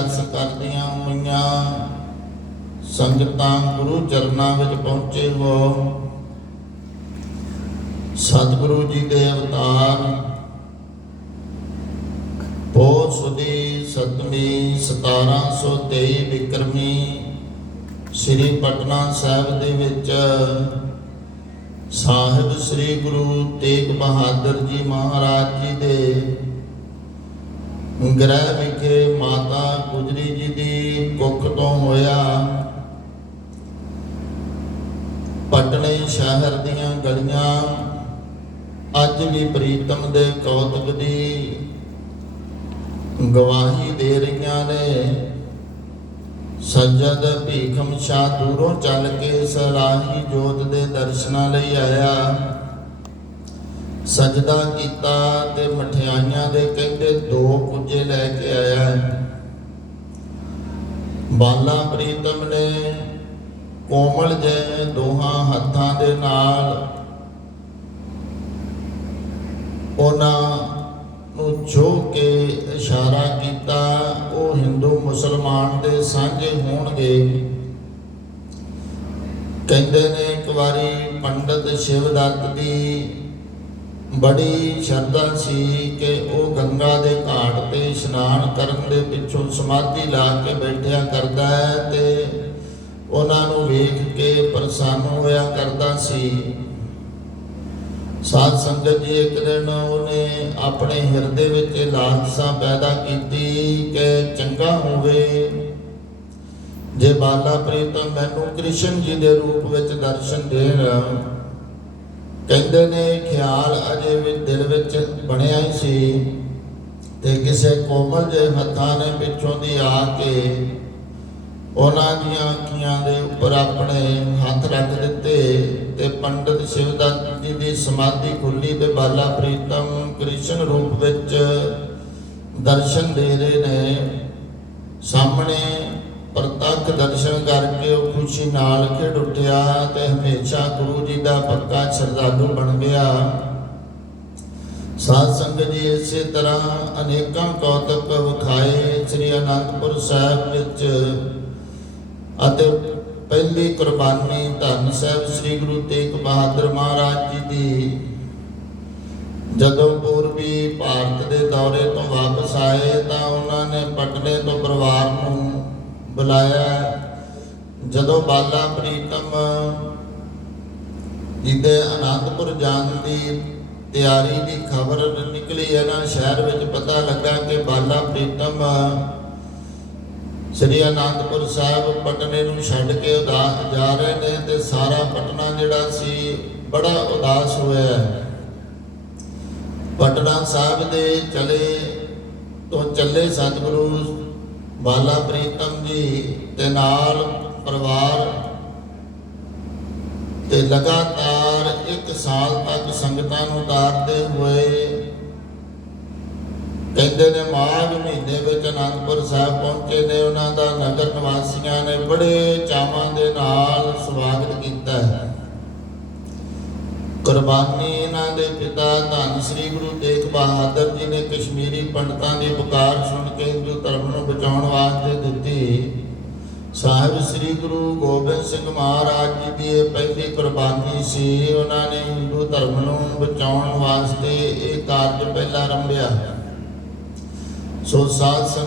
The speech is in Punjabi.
ਰਸ ਕਰਦੀਆਂ ਹੋਈਆਂ ਸੰਗਤਾਂ ਗੁਰੂ ਚਰਨਾਂ ਵਿੱਚ ਪਹੁੰਚੇ ਹੋ। ਸਤਿਗੁਰੂ ਜੀ ਦੇ ਅਵਤਾਰ, ਪੋਹ ਸੁਦੀ ਸਤਵੀਂ 1723 ਵਿਕਰਮੀ ਸ੍ਰੀ ਪਟਨਾ ਸਾਹਿਬ ਦੇ ਵਿੱਚ ਸਾਹਿਬ ਸ੍ਰੀ ਗੁਰੂ ਤੇਗ ਬਹਾਦਰ ਜੀ ਮਹਾਰਾਜ ਜੀ ਦੇ ਗ੍ਰਹਿ ਵਿਖੇ ਮਾਤਾ ਗੁਜਰੀ ਜੀ ਦੀ ਕੁੱਖ ਤੋਂ ਹੋਇਆ। ਪਟਨੇ ਸ਼ਹਿਰ ਦੀਆਂ ਗਲੀਆਂ, ਅੱਜ ਵੀ ਪ੍ਰੀਤਮ ਦੇ ਕੌਤਕ ਦੀ ਗਵਾਹੀ ਦੇ ਰਹੀਆਂ ਨੇ। ਸੱਜਦ ਭੀਖਮ ਸ਼ਾਹ ਦੂਰੋਂ ਚੱਲ ਕੇ ਸਰਾਹੀ ਜੋਤ ਦੇ ਦਰਸ਼ਨਾਂ ਲਈ ਆਇਆ। ਸਜਦਾ ਕੀਤਾ ਤੇ ਮਠਿਆਈਆਂ ਦੇ ਕਹਿੰਦੇ ਦੋ ਕੁੱਜੇ ਲੈ ਕੇ ਆਇਆ। ਬਾਲਾ ਪ੍ਰੀਤਮ ਨੇ ਕੋਮਲ ਜੇ ਦੋਹਾਂ ਹੱਥਾਂ ਦੇ ਨਾਲ ਉਹਨਾਂ ਨੂੰ ਛੋ ਕੇ ਇਸ਼ਾਰਾ ਕੀਤਾ। ਉਹ ਹਿੰਦੂ ਮੁਸਲਮਾਨ ਦੇ ਸਾਂਝੇ ਹੋਣਗੇ। ਕਹਿੰਦੇ ਨੇ ਇੱਕ ਵਾਰੀ ਪੰਡਤ ਸ਼ਿਵਦੱਤ ਦੀ ਬੜੀ ਸ਼ਰਧਾ ਸੀ ਕਿ ਉਹ ਗੰਗਾ ਦੇ ਘਾਟ ਤੇ ਇਸ਼ਨਾਨ ਕਰਨ ਦੇ ਪਿੱਛੋਂ ਸਮਾਧੀ ਲਾ ਕੇ ਬੈਠਿਆ ਕਰਦਾ ਹੈ ਤੇ ਉਹਨਾਂ ਨੂੰ ਵੇਖ ਕੇ ਪ੍ਰਸੰਨ ਹੋਇਆ ਕਰਦਾ ਸੀ। ਸਾਧ ਸੰਗਤ ਜੀ, ਇੱਕ ਦਿਨ ਉਹਨੇ ਆਪਣੇ ਹਿਰਦੇ ਵਿੱਚ ਇਹ ਲਾਲਸਾ ਪੈਦਾ ਕੀਤੀ ਕਿ ਚੰਗਾ ਹੋਵੇ। ਜੇ ਬਾਲਾ ਪ੍ਰੀਤਮ ਮੈਨੂੰ ਕ੍ਰਿਸ਼ਨ ਜੀ ਦੇ ਰੂਪ ਵਿੱਚ ਦਰਸ਼ਨ ਦੇਣ ਕਹਿੰਦੇ ਨੇ, ਖਿਆਲ ਅਜੇ ਵੀ ਦਿਲ ਵਿੱਚ ਬਣਿਆ ਹੀ ਸੀ ਤੇ ਕਿਸੇ ਕੋਮਲ ਦੇ ਹੱਥਾਂ ਨੇ ਪਿੱਛੋਂ ਦੀ ਆ ਕੇ ਉਹਨਾਂ ਦੀਆਂ ਅੱਖੀਆਂ ਦੇ ਉੱਪਰ ਆਪਣੇ ਹੱਥ ਰੱਖ ਦਿੱਤੇ ਤੇ ਪੰਡਤ ਸ਼ਿਵਦੱਤ ਜੀ ਦੀ ਸਮਾਧੀ ਖੁੱਲੀ ਤੇ ਬਾਲਾ ਪ੍ਰੀਤਮ ਕ੍ਰਿਸ਼ਨ ਰੂਪ ਵਿੱਚ ਦਰਸ਼ਨ ਦੇ ਰਹੇ ਨੇ। ਸਾਹਮਣੇ ਪ੍ਰਤੱਖ ਦਰਸ਼ਨ ਕਰਕੇ ਉਹ ਖੁਸ਼ੀ ਨਾਲ ਖਿੜ ਉੱਠਿਆ ਤੇ ਹਮੇਸ਼ਾ ਗੁਰੂ ਜੀ ਦਾ ਪੱਕਾ ਸ਼ਰਧਾਲੂ ਬਣ ਗਿਆ। ਸਾਧ ਸੰਗਤ ਜੀ ਇਸੇ ਤਰ੍ਹਾਂ ਅਨੇਕਾਂ ਕੌਤਕ ਵਿਖਾਏ ਸ੍ਰੀ ਅਨੰਦਪੁਰ ਸਾਹਿਬ ਵਿੱਚ ਅਤੇ ਪਹਿਲੀ ਕੁਰਬਾਨੀ ਧੰਨ ਸਾਹਿਬ ਸ੍ਰੀ ਗੁਰੂ ਤੇਗ ਬਹਾਦਰ ਮਹਾਰਾਜ ਜੀ ਦੀ। ਜਦੋਂ ਪੂਰਬੀ ਭਾਰਤ ਦੇ ਦੌਰੇ ਤੋਂ ਵਾਪਸ ਆਏ ਤਾਂ ਉਹਨਾਂ ਨੇ ਪਟਨੇ ਤੋਂ ਪਰਿਵਾਰ ਨੂੰ ਬੁਲਾਇਆ। ਜਦੋਂ ਬਾਲਾ ਪ੍ਰੀਤਮ ਜਿਹਦੇ ਆਨੰਦਪੁਰ ਜਾਣ ਦੀ ਤਿਆਰੀ ਦੀ ਖਬਰ ਨਿਕਲੀ ਹੈ ਨਾ ਸ਼ਹਿਰ ਵਿੱਚ ਪਤਾ ਲੱਗਾ ਕਿ ਬਾਲਾ ਪ੍ਰੀਤਮ ਸ੍ਰੀ ਅਨੰਦਪੁਰ ਸਾਹਿਬ ਪਟਨੇ ਨੂੰ ਛੱਡ ਕੇ ਉਦਾਸ ਜਾ ਰਹੇ ਨੇ ਤੇ ਸਾਰਾ ਪਟਨਾ ਜਿਹੜਾ ਸੀ, ਬੜਾ ਉਦਾਸ ਹੋਇਆ ਹੈ। ਪਟਨਾ ਸਾਹਿਬ ਦੇ ਚਲੇ ਤੋਂ ਚੱਲੇ ਸਤਿਗੁਰੂ ਬਾਲਾ ਪ੍ਰੀਤਮ ਜੀ ਦੇ ਨਾਲ ਪਰਿਵਾਰ ਤੇ ਲਗਾਤਾਰ 1 ਸਾਲ ਤੱਕ ਸੰਗਤਾਂ ਨੂੰ ਉਤਾਰਦੇ ਹੋਏ ਕਹਿੰਦੇ ਨੇ, ਮਾਘ ਮਹੀਨੇ ਵਿੱਚ ਅਨੰਦਪੁਰ ਸਾਹਿਬ ਪਹੁੰਚੇ ਨੇ। ਉਹਨਾਂ ਦਾ ਨਗਰ ਨਿਵਾਸੀਆਂ ਨੇ ਬੜੇ ਚਾਵਾਂ ਦੇ ਨਾਲ ਸਵਾਗਤ ਕੀਤਾ ਹੈ। ਕੁਰਬਾਨੀ ਇਹਨਾਂ ਦੇ ਪਿਤਾ ਧੰਨ ਸ੍ਰੀ ਗੁਰੂ ਤੇਗ ਬਹਾਦਰ ਜੀ ਨੇ ਕਸ਼ਮੀਰੀ ਪੰਡਤਾਂ ਦੀ ਪੁਕਾਰ ਸੁਣ ਕੇ ਹਿੰਦੂ ਧਰਮ ਨੂੰ ਬਚਾਉਣ ਵਾਸਤੇ ਦਿੱਤੀ ਸਾਹਿਬ ਸ੍ਰੀ ਗੁਰੂ ਗੋਬਿੰਦ ਸਿੰਘ ਮਹਾਰਾਜ ਜੀ ਦੀ ਇਹ ਪਹਿਲੀ ਕੁਰਬਾਨੀ ਸੀ, ਉਹਨਾਂ ਨੇ ਹਿੰਦੂ ਧਰਮ ਨੂੰ ਬਚਾਉਣ ਵਾਸਤੇ ਇਹ ਕਾਰਜ ਪਹਿਲਾ ਆਰੰਭਿਆ ਸੋ ਸਾਧ ਸੰਗਤ